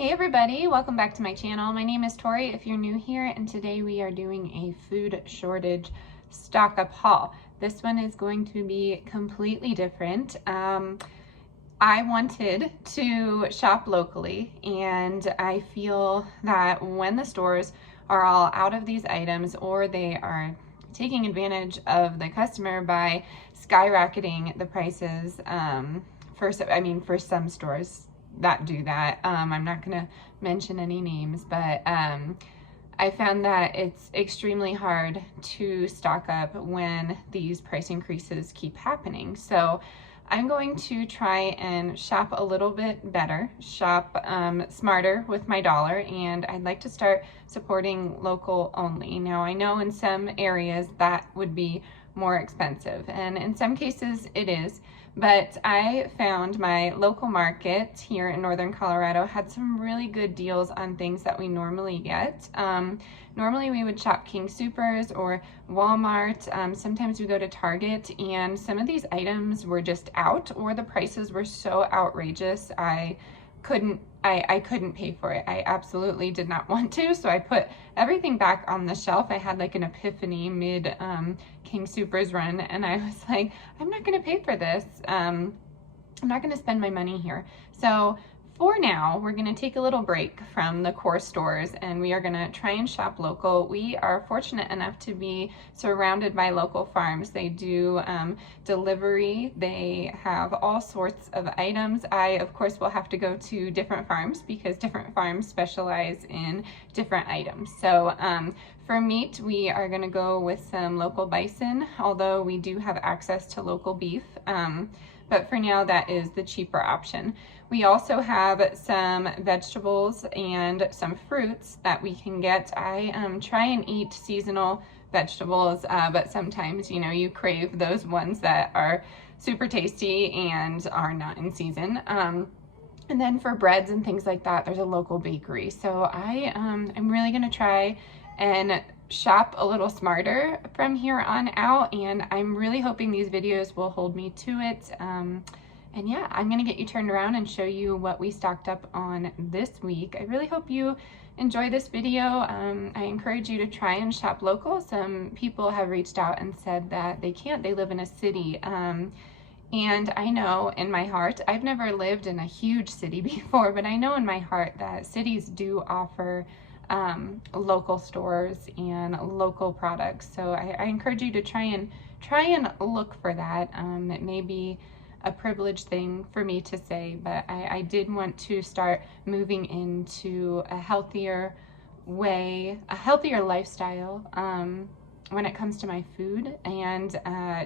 Hey everybody, welcome back to my channel. My name is Tori if you're new here, and today we are doing a food shortage stock up haul. This one is going to be completely different. I wanted to shop locally, and I feel that when the stores are all out of these items or they are taking advantage of the customer by skyrocketing the prices for some stores that do that. I'm not going to mention any names, but I found that it's extremely hard to stock up when these price increases keep happening. So I'm going to try and shop a little bit better, shop smarter with my dollar, and I'd like to start supporting local only. Now, I know in some areas that would be more expensive, and in some cases it is, but I found my local market here in northern Colorado had some really good deals on things that we normally get. Normally we would shop King Soopers or Walmart. Sometimes we go to Target, and some of these items were just out, or the prices were so outrageous I couldn't pay for it. I absolutely did not want to, so I put everything back on the shelf. I had like an epiphany mid King Soopers run, and I was like, I'm not gonna pay for this. I'm not gonna spend my money here. So for now, we're gonna take a little break from the core stores, and we are gonna try and shop local. We are fortunate enough to be surrounded by local farms. They do delivery. They have all sorts of items. I, of course, will have to go to different farms because different farms specialize in different items. So for meat, we are gonna go with some local bison, although we do have access to local beef. But for now, that is the cheaper option. We also have some vegetables and some fruits that we can get. I try and eat seasonal vegetables, but sometimes, you crave those ones that are super tasty and are not in season. And then for breads and things like that, there's a local bakery. So I'm really gonna try and shop a little smarter from here on out, and I'm really hoping these videos will hold me to it. And yeah, I'm gonna get you turned around and show you what we stocked up on this week. I really hope you enjoy this video. I encourage you to try and shop local. Some people have reached out and said that they can't, they live in a city. And I know in my heart, I've never lived in a huge city before, but I know in my heart that cities do offer local stores and local products. So I encourage you to try and look for that. It may be a privileged thing for me to say, but I did want to start moving into a healthier way, a healthier lifestyle when it comes to my food, and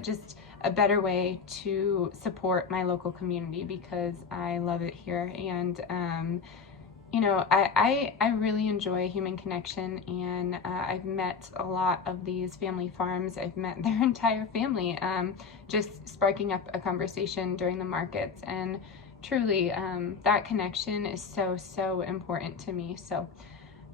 just a better way to support my local community because I love it here. And I really enjoy human connection, and I've met a lot of these family farms. I've met their entire family, just sparking up a conversation during the markets, and truly that connection is so important to me. So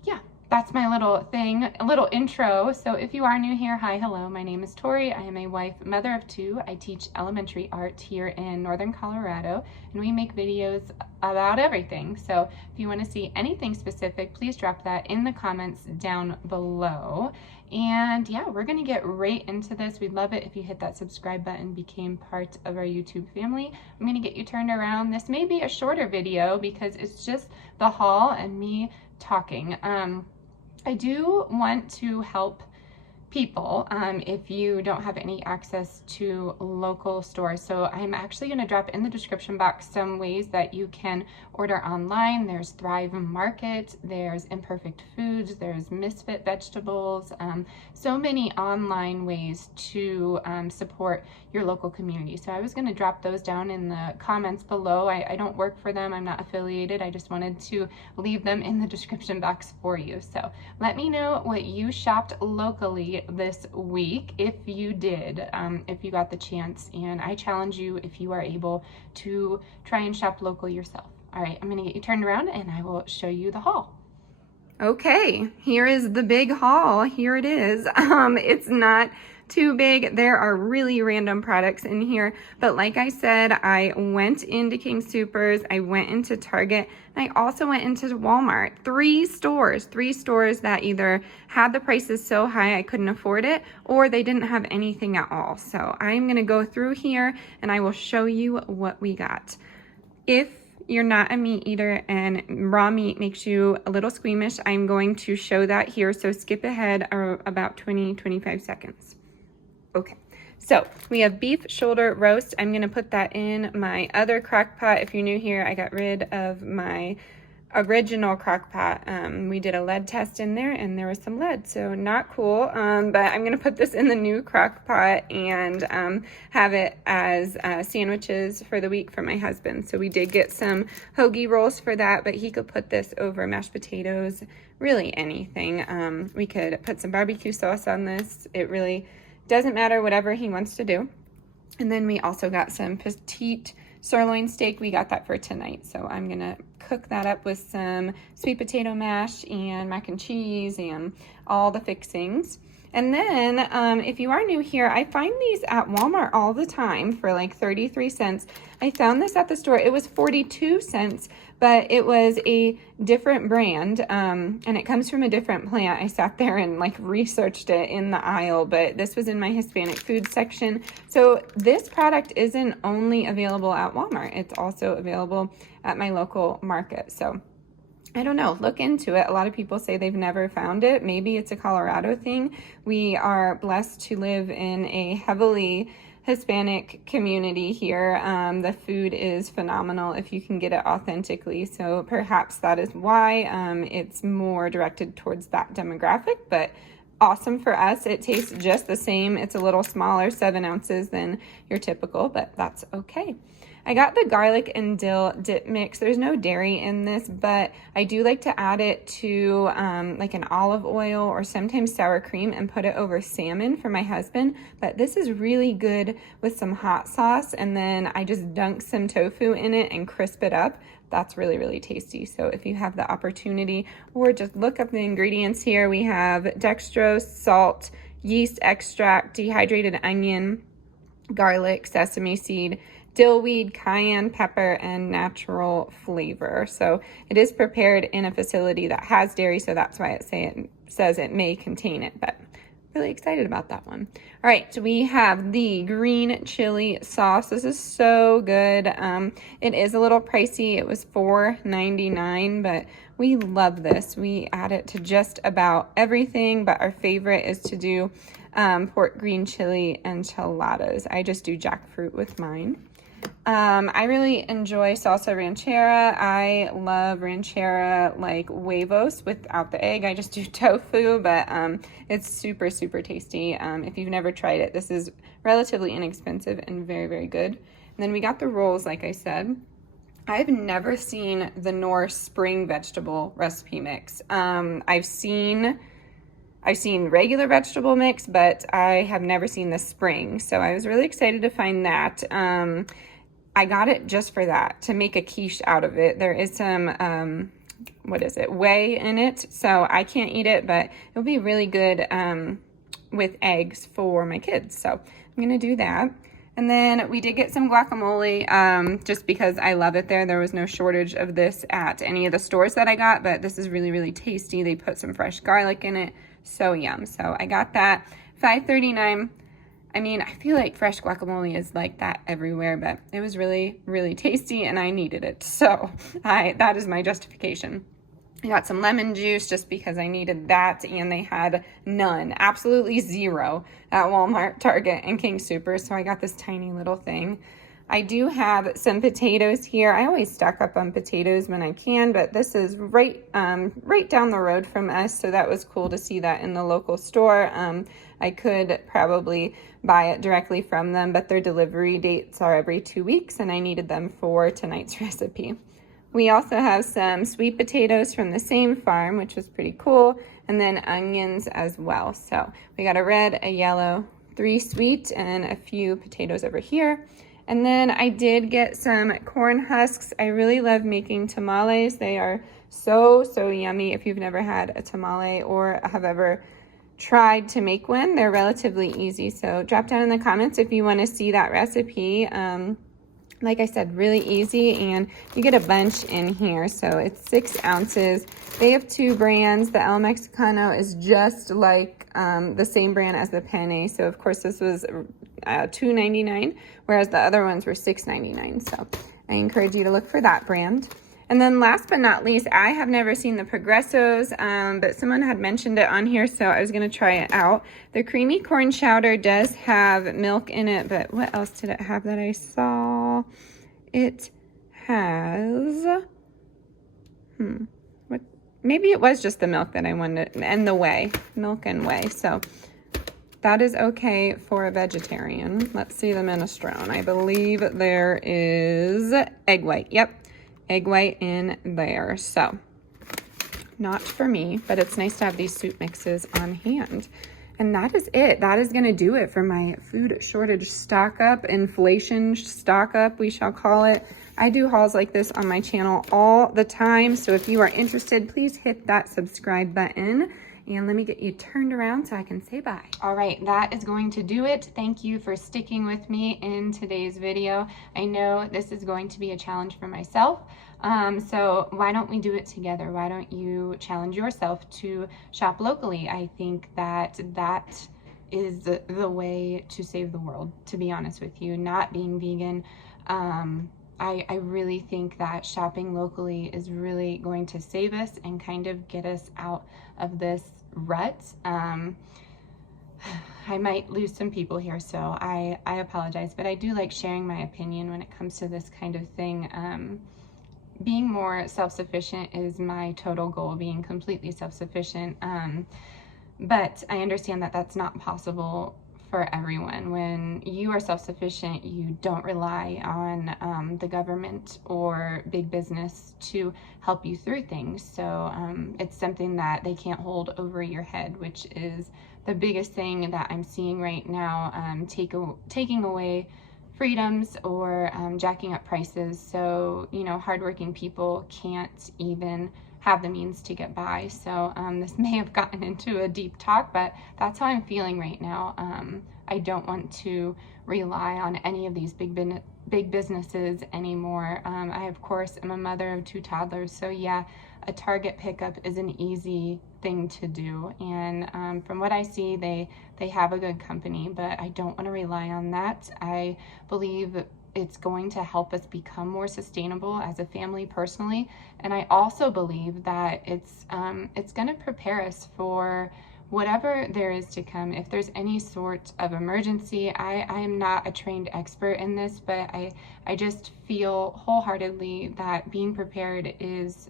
yeah, that's my little thing, a little intro. So if you are new here, hi, hello, my name is Tori. I am a wife, mother of two. I teach elementary art here in northern Colorado, and we make videos about everything. So if you want to see anything specific, please drop that in the comments down below. And yeah, we're gonna get right into this. We'd love it if you hit that subscribe button, became part of our YouTube family. I'm gonna get you turned around. This may be a shorter video because it's just the haul and me talking. I do want to help people if you don't have any access to local stores. So I'm actually going to drop in the description box some ways that you can order online. There's Thrive Market, there's Imperfect Foods, there's Misfit Vegetables, so many online ways to support your local community. So I was going to drop those down in the comments below. I don't work for them, I'm not affiliated. I just wanted to leave them in the description box for you. So let me know what you shopped locally this week, if you did, if you got the chance, and I challenge you, if you are able, to try and shop local yourself. All right, I'm gonna get you turned around and I will show you the haul. Okay, here is the big haul. Here it is. It's not too big. There are really random products in here, but like I said, I went into King Soopers, I went into Target, and I also went into Walmart. Three stores that either had the prices so high I couldn't afford it, or they didn't have anything at all. So I'm gonna go through here and I will show you what we got. If you're not a meat eater and raw meat makes you a little squeamish, I'm going to show that here, so skip ahead about 20-25 seconds. Okay, so we have beef shoulder roast. I'm gonna put that in my other crock pot. If you're new here, I got rid of my original crock pot. We did a lead test in there and there was some lead, so not cool, but I'm gonna put this in the new crock pot and have it as sandwiches for the week for my husband. So we did get some hoagie rolls for that, but he could put this over mashed potatoes, really anything. We could put some barbecue sauce on this. It really doesn't matter, whatever he wants to do. And then we also got some petite sirloin steak. We got that for tonight, so I'm gonna cook that up with some sweet potato mash and mac and cheese and all the fixings. And then if you are new here, I find these at Walmart all the time for like 33 cents. I found this at the store. It was 42 cents, but it was a different brand and it comes from a different plant. I sat there and like researched it in the aisle, but this was in my Hispanic food section. So this product isn't only available at Walmart. It's also available at my local market. So I don't know, look into it. A lot of people say they've never found it. Maybe it's a Colorado thing. We are blessed to live in a heavily Hispanic community here. The food is phenomenal if you can get it authentically. So perhaps that is why it's more directed towards that demographic, but awesome for us. It tastes just the same. It's a little smaller, 7 ounces than your typical, but that's okay. I got the garlic and dill dip mix. There's no dairy in this, but I do like to add it to like an olive oil or sometimes sour cream and put it over salmon for my husband. But this is really good with some hot sauce, and then I just dunk some tofu in it and crisp it up. That's really, really tasty. So if you have the opportunity, or just look up the ingredients here. We have dextrose, salt, yeast extract, dehydrated onion, garlic, sesame seed, dill weed, cayenne pepper, and natural flavor. So it is prepared in a facility that has dairy, so that's why it says it may contain it, but really excited about that one. All right, so we have the green chili sauce. This is so good. It is a little pricey. It was $4.99, but we love this. We add it to just about everything, but our favorite is to do pork green chili enchiladas. I just do jackfruit with mine. I really enjoy salsa ranchera. I love ranchera like huevos without the egg. I just do tofu, but it's super, super tasty. If you've never tried it, this is relatively inexpensive and very, very good. And then we got the rolls, like I said. I've never seen the Norse spring vegetable recipe mix. I've seen regular vegetable mix, but I have never seen the spring. So I was really excited to find that. I got it just for that, to make a quiche out of it. There is some, whey in it. So I can't eat it, but it'll be really good with eggs for my kids. So I'm gonna do that. And then we did get some guacamole just because I love it there. There was no shortage of this at any of the stores that I got, but this is really, really tasty. They put some fresh garlic in it. So yum. So I got that, $5.39. I mean, I feel like fresh guacamole is like that everywhere, but it was really, really tasty and I needed it. So that is my justification. I got some lemon juice just because I needed that, and they had none, absolutely zero at Walmart, Target, and King Soopers. So I got this tiny little thing. I do have some potatoes here. I always stock up on potatoes when I can, but this is right down the road from us, so that was cool to see that in the local store. I could probably buy it directly from them, but their delivery dates are every 2 weeks, and I needed them for tonight's recipe. We also have some sweet potatoes from the same farm, which was pretty cool, and then onions as well. So we got a red, a yellow, 3 sweet, and a few potatoes over here. And then I did get some corn husks. I really love making tamales. They are so, so yummy. If you've never had a tamale or have ever tried to make one. They're relatively easy. So drop down in the comments if you want to see that recipe. Like I said, really easy, and you get a bunch in here. So it's 6 ounces. They have 2 brands. The El Mexicano is just like the same brand as the penne. So of course this was $2.99, whereas the other ones were $6.99. So I encourage you to look for that brand. And then last but not least, I have never seen the Progressos, but someone had mentioned it on here, so I was going to try it out. The creamy corn chowder does have milk in it, but what else did it have that I saw? It has, maybe it was just the milk that I wanted, and the whey, milk and whey. So that is okay for a vegetarian. Let's see the minestrone. I believe there is egg white. Yep. Egg white in there. So not for me, but it's nice to have these soup mixes on hand. And that is it. That is going to do it for my food shortage stock up, inflation stock up, we shall call it. I do hauls like this on my channel all the time. So if you are interested, please hit that subscribe button. And let me get you turned around so I can say bye. All right, that is going to do it. Thank you for sticking with me in today's video. I know this is going to be a challenge for myself. So why don't we do it together? Why don't you challenge yourself to shop locally? I think that is the way to save the world, to be honest with you. Not being vegan, I really think that shopping locally is really going to save us and kind of get us out of this rut. I might lose some people here, so I apologize, but I do like sharing my opinion when it comes to this kind of thing. Being more self-sufficient is my total goal, being completely self-sufficient. But I understand that that's not possible for everyone. When you are self-sufficient, you don't rely on the government or big business to help you through things. So it's something that they can't hold over your head, which is the biggest thing that I'm seeing right now, taking away freedoms or jacking up prices. So, you know, hardworking people can't even have the means to get by. So this may have gotten into a deep talk, but that's how I'm feeling right now. I don't want to rely on any of these big businesses anymore. I, of course, am a mother of 2 toddlers, so yeah, a Target pickup is an easy thing to do. And from what I see, they have a good company, but I don't want to rely on that. I believe it's going to help us become more sustainable as a family personally. And I also believe that it's going to prepare us for whatever there is to come. If there's any sort of emergency, I am not a trained expert in this, but I just feel wholeheartedly that being prepared is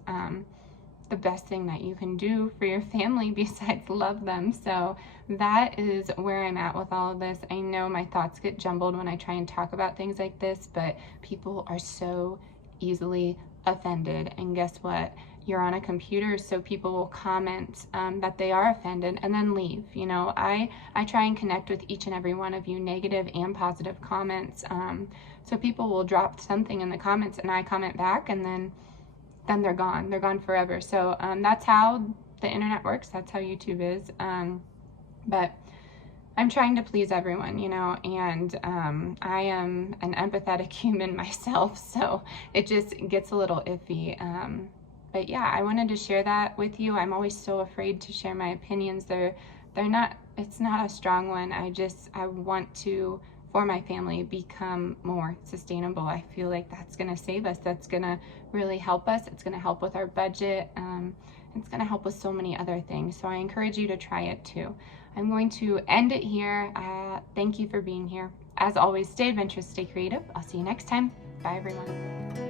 the best thing that you can do for your family besides love them. So that is where I'm at with all of this. I know my thoughts get jumbled when I try and talk about things like this, but people are so easily offended. And guess what? You're on a computer, so people will comment that they are offended and then leave. You know, I try and connect with each and every one of you, negative and positive comments. So people will drop something in the comments and I comment back, and then they're gone. They're gone forever. So that's how the internet works. That's how YouTube is. But I'm trying to please everyone, you know, and I am an empathetic human myself, so it just gets a little iffy. But yeah, I wanted to share that with you. I'm always so afraid to share my opinions. It's not a strong one. I want to, for my family, become more sustainable. I feel like that's going to save us. That's going to really help us. It's going to help with our budget. It's going to help with so many other things. So I encourage you to try it too. I'm going to end it here. Thank you for being here. As always, stay adventurous, stay creative. I'll see you next time. Bye, everyone.